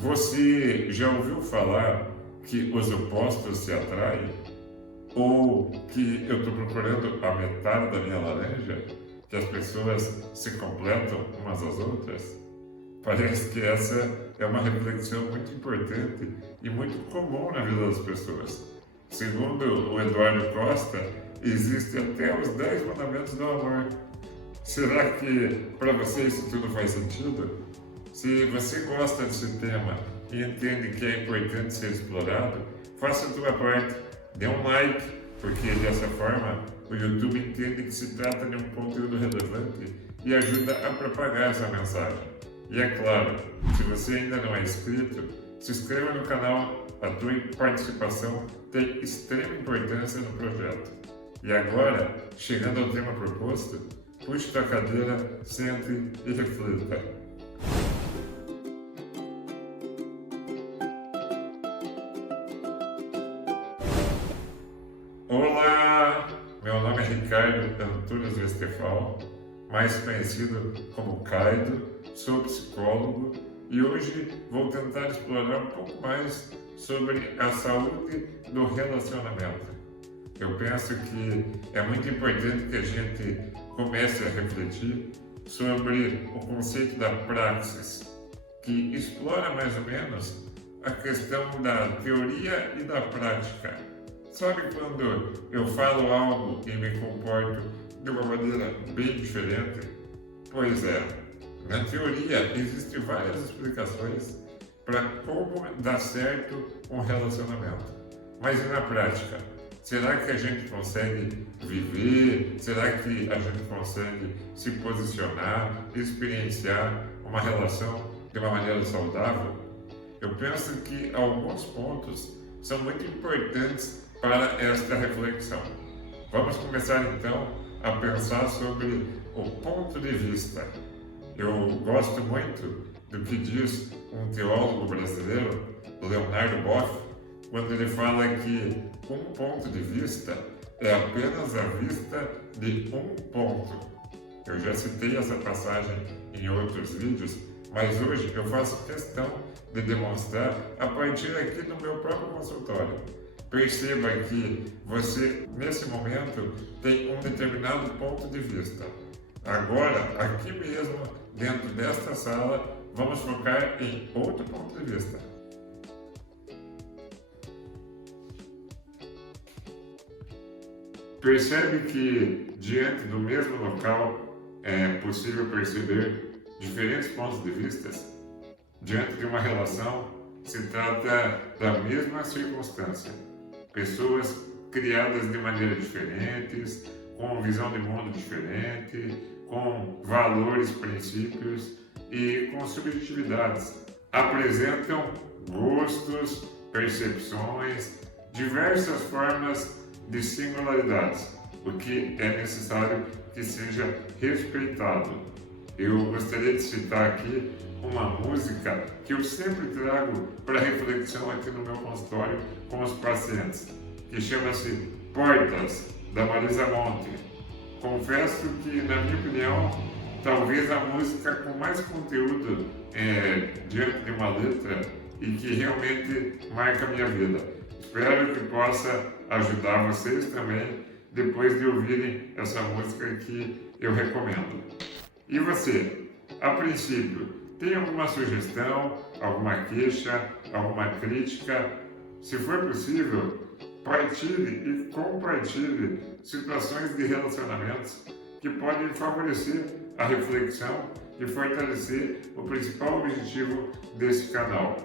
Você já ouviu falar que os opostos se atraem? Ou que eu estou procurando a metade da minha laranja? Que as pessoas se completam umas às outras? Parece que essa é uma reflexão muito importante e muito comum na vida das pessoas. Segundo o Eduardo Costa, existem até os 10 mandamentos do amor. Será que para você isso tudo faz sentido? Se você gosta desse tema e entende que é importante ser explorado, faça a tua parte, dê um like, porque dessa forma o YouTube entende que se trata de um conteúdo relevante e ajuda a propagar essa mensagem. E é claro, se você ainda não é inscrito, se inscreva no canal, a tua participação tem extrema importância no projeto. E agora, chegando ao tema proposto, puxe tua cadeira, sente e reflita. Olá, meu nome é Ricardo Antunes Westphal, mais conhecido como Kaido, sou psicólogo e hoje vou tentar explorar um pouco mais sobre a saúde do relacionamento. Eu penso que é muito importante que a gente comece a refletir sobre o conceito da praxis, que explora mais ou menos a questão da teoria e da prática. Sabe quando eu falo algo e me comporto de uma maneira bem diferente? Pois é, na teoria existem várias explicações para como dar certo um relacionamento. Mas e na prática? Será que a gente consegue viver? Será que a gente consegue se posicionar, experienciar uma relação de uma maneira saudável? Eu penso que alguns pontos são muito importantes para esta reflexão. Vamos começar então a pensar sobre o ponto de vista. Eu gosto muito do que diz um teólogo brasileiro, Leonardo Boff, quando ele fala que um ponto de vista é apenas a vista de um ponto. Eu já citei essa passagem em outros vídeos, mas hoje eu faço questão de demonstrar a partir aqui do meu próprio consultório. Perceba que você, nesse momento, tem um determinado ponto de vista. Agora, aqui mesmo, dentro desta sala, vamos focar em outro ponto de vista. Percebe que, diante do mesmo local, é possível perceber diferentes pontos de vista? Diante de uma relação, se trata da mesma circunstância. Pessoas criadas de maneira diferentes, com visão de mundo diferente, com valores, princípios e com subjetividades. Apresentam gostos, percepções, diversas formas de singularidades, o que é necessário que seja respeitado. Eu gostaria de citar aqui uma música que eu sempre trago para reflexão aqui no meu consultório com os pacientes, que chama-se Portas, da Marisa Monte. Confesso que, na minha opinião, talvez a música com mais conteúdo diante de uma letra e que realmente marca a minha vida. Espero que possa ajudar vocês também depois de ouvirem essa música que eu recomendo. E você, a princípio, tem alguma sugestão, alguma queixa, alguma crítica? Se for possível, partilhe e compartilhe situações de relacionamentos que podem favorecer a reflexão e fortalecer o principal objetivo desse canal.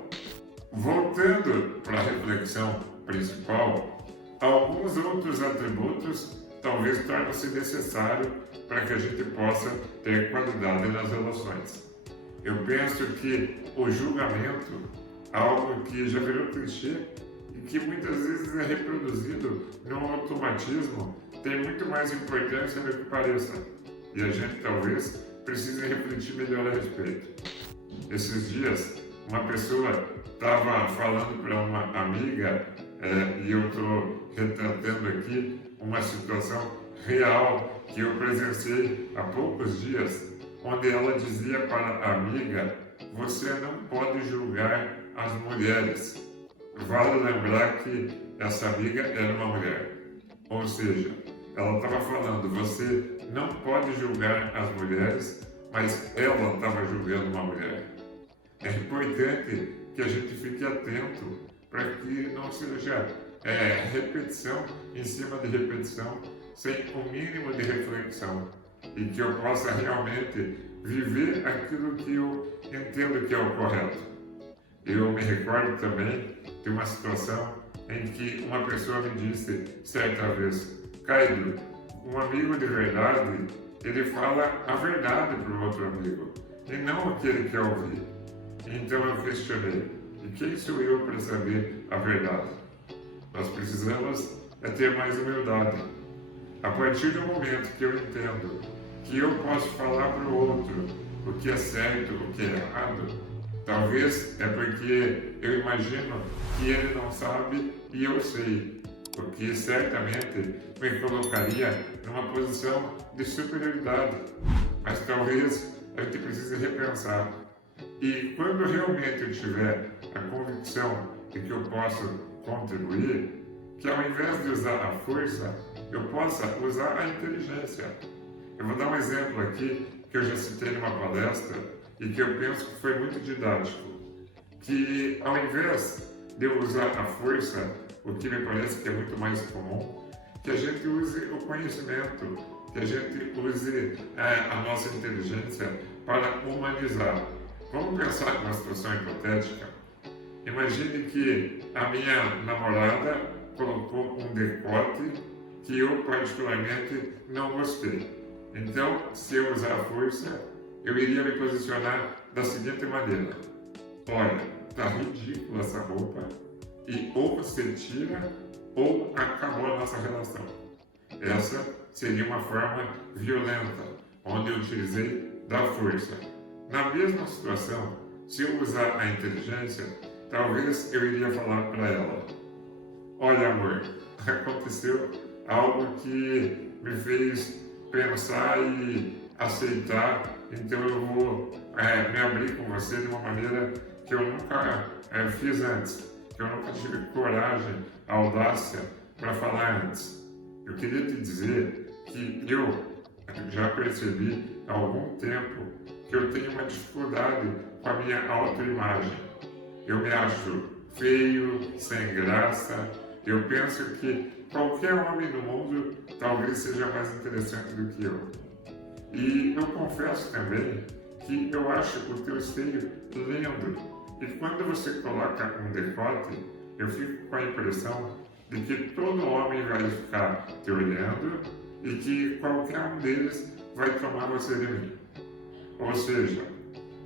Voltando para a reflexão principal, alguns outros atributos talvez tornem-se necessários para que a gente possa ter qualidade nas relações. Eu penso que o julgamento, algo que já virou clichê e que muitas vezes é reproduzido num automatismo, tem muito mais importância do que pareça. E a gente talvez precise refletir melhor a respeito. Esses dias, uma pessoa estava falando para uma amiga, e eu estou retratando aqui uma situação real que eu presenciei há poucos dias, onde ela dizia para a amiga: você não pode julgar as mulheres. Vale lembrar que essa amiga era uma mulher. Ou seja, ela estava falando, você não pode julgar as mulheres, mas ela estava julgando uma mulher. É importante que a gente fique atento para que não seja repetição em cima de repetição, sem o mínimo de reflexão, e que eu possa realmente viver aquilo que eu entendo que é o correto. Eu me recordo também de uma situação em que uma pessoa me disse certa vez, Caio, um amigo de verdade, ele fala a verdade para o outro amigo, e não o que ele quer ouvir. Então eu questionei, e quem sou eu para saber a verdade? Nós precisamos ter mais humildade. A partir do momento que eu entendo que eu posso falar para o outro o que é certo, o que é errado, talvez é porque eu imagino que ele não sabe e eu sei, o que certamente me colocaria numa posição de superioridade. Mas talvez a gente precise repensar. E quando realmente eu tiver a convicção de que eu posso contribuir, que ao invés de usar a força, eu possa usar a inteligência. Eu vou dar um exemplo aqui que eu já citei numa palestra e que eu penso que foi muito didático. Que ao invés de eu usar a força, o que me parece que é muito mais comum, que a gente use o conhecimento, que a gente use a nossa inteligência para humanizar. Vamos pensar numa situação hipotética. Imagine que a minha namorada colocou um decote que eu particularmente não gostei. Então, se eu usar a força, eu iria me posicionar da seguinte maneira. Olha, tá ridícula essa roupa e ou você tira ou acabou a nossa relação. Essa seria uma forma violenta, onde eu utilizei da força. Na mesma situação, se eu usar a inteligência, talvez eu iria falar para ela, olha amor, aconteceu algo que me fez pensar e aceitar, então eu vou me abrir com você de uma maneira que eu nunca fiz antes, que eu nunca tive coragem, audácia para falar antes. Eu queria te dizer que eu já percebi há algum tempo que eu tenho uma dificuldade com a minha autoimagem. Eu me acho feio, sem graça. Eu penso que qualquer homem no mundo talvez seja mais interessante do que eu. E eu confesso também que eu acho o teu seio lindo. E quando você coloca um decote, eu fico com a impressão de que todo homem vai ficar te olhando e que qualquer um deles vai tomar você de mim. Ou seja,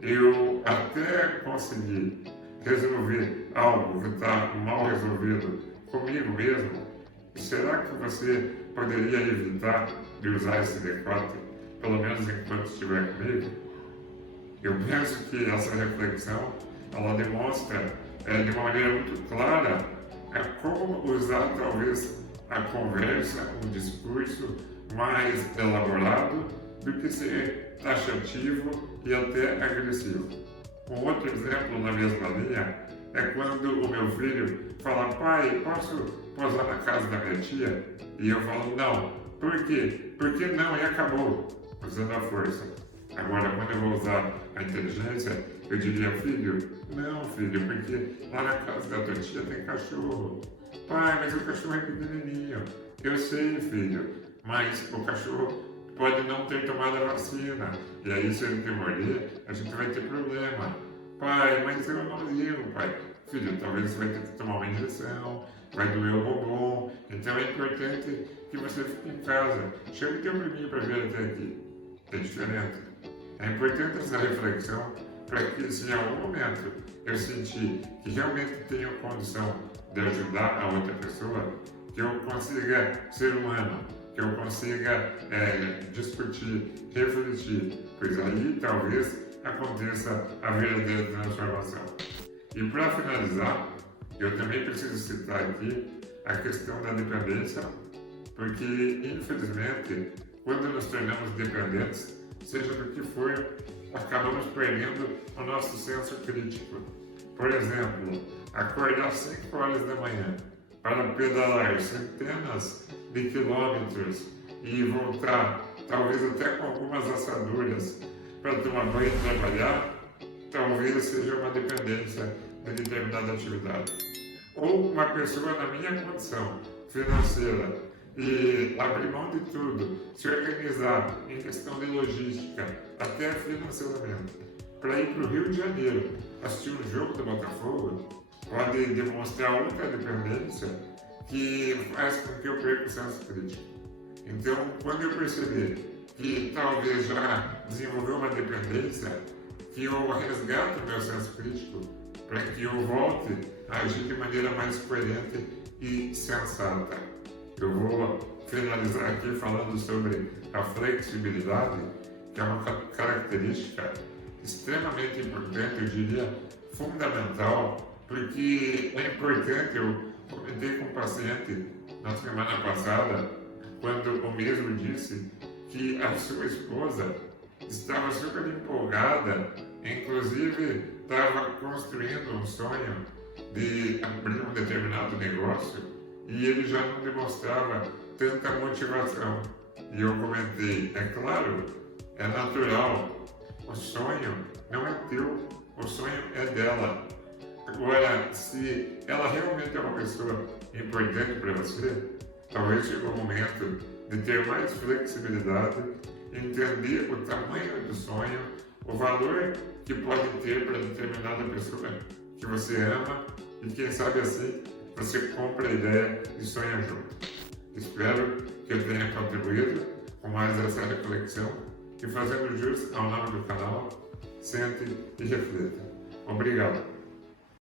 eu até consegui resolver algo que está mal resolvido comigo mesmo. Será que você poderia evitar de usar esse decote, pelo menos enquanto estiver comigo? Eu penso que essa reflexão, ela demonstra de uma maneira muito clara como usar talvez a conversa, um discurso mais elaborado do que ser taxativo e até agressivo. Um outro exemplo na mesma linha é quando o meu filho fala, pai, posso posar na casa da minha tia? E eu falo, não. Por quê? Porque não, e acabou, usando a força. Agora, quando eu vou usar a inteligência, eu diria, filho, não, filho, porque lá na casa da tua tia tem cachorro. Pai, mas o cachorro é pequenininho. Eu sei, filho, mas o cachorro pode não ter tomado a vacina. E aí, se ele te morder, a gente vai ter problema. Pai, mas eu não ligo, pai. Filho, talvez você vai ter que tomar uma injeção, vai doer o bumbum. Então é importante que você fique em casa. Chame teu priminho para vir até aqui. É diferente. É importante essa reflexão para que, se em algum momento eu sentir que realmente tenho condição de ajudar a outra pessoa, que eu consiga ser humano, que eu consiga discutir, refletir, pois aí talvez aconteça a verdadeira transformação. E para finalizar, eu também preciso citar aqui a questão da dependência, porque infelizmente, quando nos tornamos dependentes, seja do que for, acabamos perdendo o nosso senso crítico. Por exemplo, acordar às 5 horas da manhã para pedalar centenas de quilômetros e voltar, talvez até com algumas assaduras, para tomar banho e trabalhar, talvez seja uma dependência de determinada atividade. Ou uma pessoa na minha condição financeira e abrir mão de tudo, se organizar em questão de logística, até financeiramente, para ir para o Rio de Janeiro assistir um jogo do Botafogo, pode demonstrar outra dependência que faz com que eu perca o senso crítico. Então, quando eu perceber que talvez já desenvolveu uma dependência, que eu resgato o meu senso crítico para que eu volte a agir de maneira mais coerente e sensata. Eu vou finalizar aqui falando sobre a flexibilidade, que é uma característica extremamente importante, eu diria fundamental, porque é importante. Eu comentei com um paciente na semana passada, quando o mesmo disse que a sua esposa estava super empolgada, inclusive estava construindo um sonho de abrir um determinado negócio e ele já não demonstrava tanta motivação. E eu comentei, é claro, é natural, o sonho não é teu, o sonho é dela. Agora, se ela realmente é uma pessoa importante para você, talvez chegue o momento de ter mais flexibilidade, entender o tamanho do sonho, o valor que pode ter para determinada pessoa que você ama e quem sabe assim você compra a ideia e sonha junto. Espero que eu tenha contribuído com mais essa reflexão e fazendo jus ao nome do canal, sente e reflita. Obrigado.